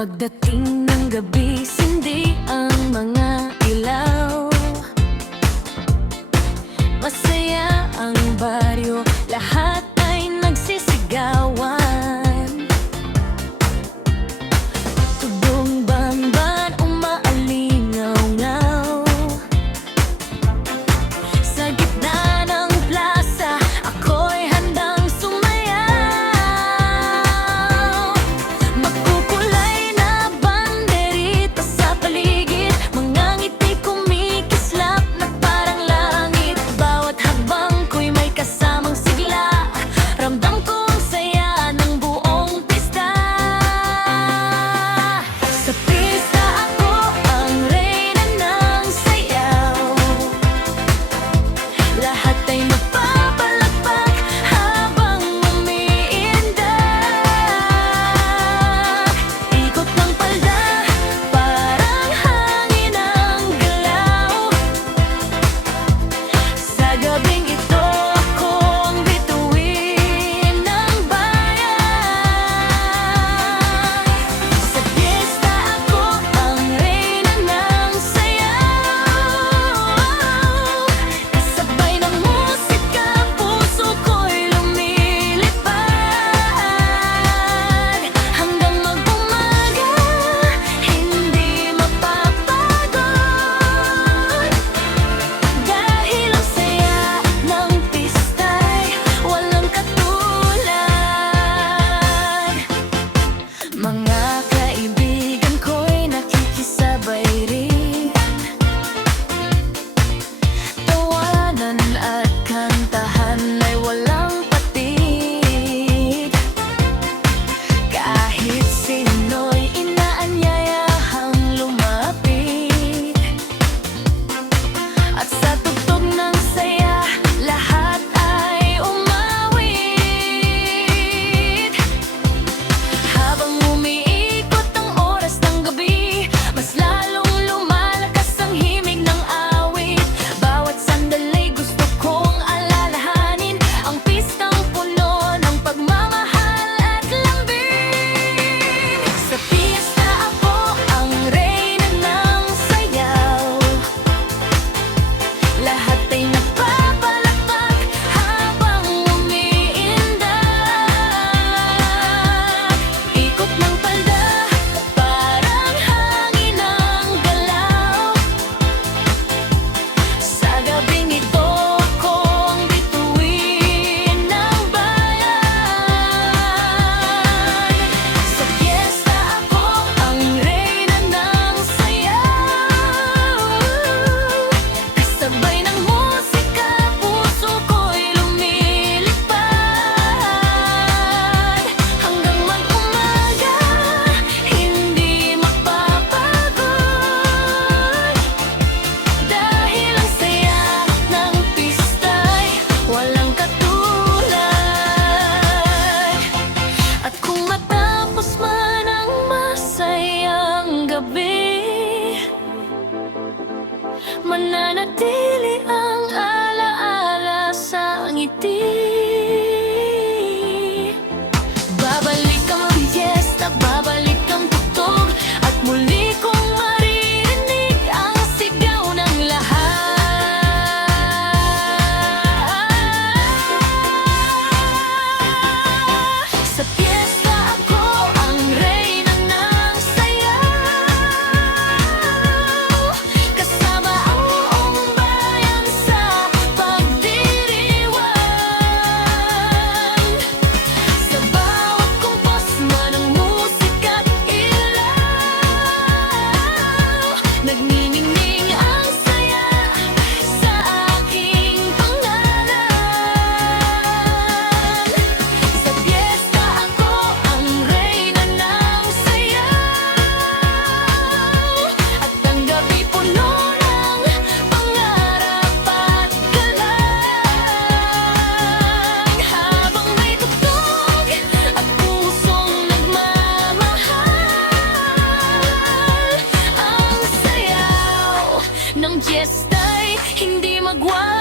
Pagdating ng gabi, sindi ang mga ilaw. Masaya ang baryo, lahat ay nagsisigawan. Tugong bamban, umaalingaw-ngaw. Sa gitna ng plaza, ako'y handang sumayaw. Magkukulay na banderita sa paligid, mga ngiti kumikislap na parang langit. Bawat hakbang ko'y may kasamang sigla, ramdam kong saya ng buong pista. Sa pista ako ang reyna ng sayaw. Lahat ay magpapalakpak habang umiindak. Ikot ng palda, parang hangin ang galaw. Sa gabing ito ako ang bituin ng bayan. Sa piyesta ako ang reyna ng sayaw. Kasabay ng musika, puso ko'y lumilipad. Hanggang mag-umaga, hindi mapapagod. Dahil ang saya ng pista'y walang katulad. Mga kaibigan ko'y nakikisabay rin. Tawanan at kantahan ay walang patid. Kahit sino'y inaanyayahang lumapit. At sa tugtog ng saya, lahat ay umawit. Habang umiikot ang oras ng gabi, mas lalong lumalakas ang himig ng awit. Bawat sandali gusto kong alalahanin ang pistang puno ng pagmamahal at lambing. Sa pista ako ang reyna ng sayaw. Lahat ay nagpapalakpak habang umiindak. Ikot ng palda, parang hangin ang galaw. Sa gabing ito ako ang bituin ng bayan. Sa piyesta ako ang reyna ng sayaw. Kasabay ng musika, puso ko'y lumilipad. Hanggang mag-umaga, hindi mapapagod. Dahil ang saya ng pista'y walang katulad. At kung matapos man ang masayang gabi, mananatili ang alaala sa ngiti. Babalik ang piyesta, babalik ang tugtog, at muli kong maririnig ang sigaw ng lahat. Sa piyesta ako ang reyna ng sayaw. Kasama ang buong bayan sa pagdiriwang. Sa bawat kumpasma ng musika't ilaw, nagniningning ang saya sa aking pangalan. Sa piyesta ako ang reyna ng sayaw. At ang gabi puno ng pangarap at galang. Habang may tugtog at pusong nagmamahal, ang sayaw ng piyesta'y hindi magwakas.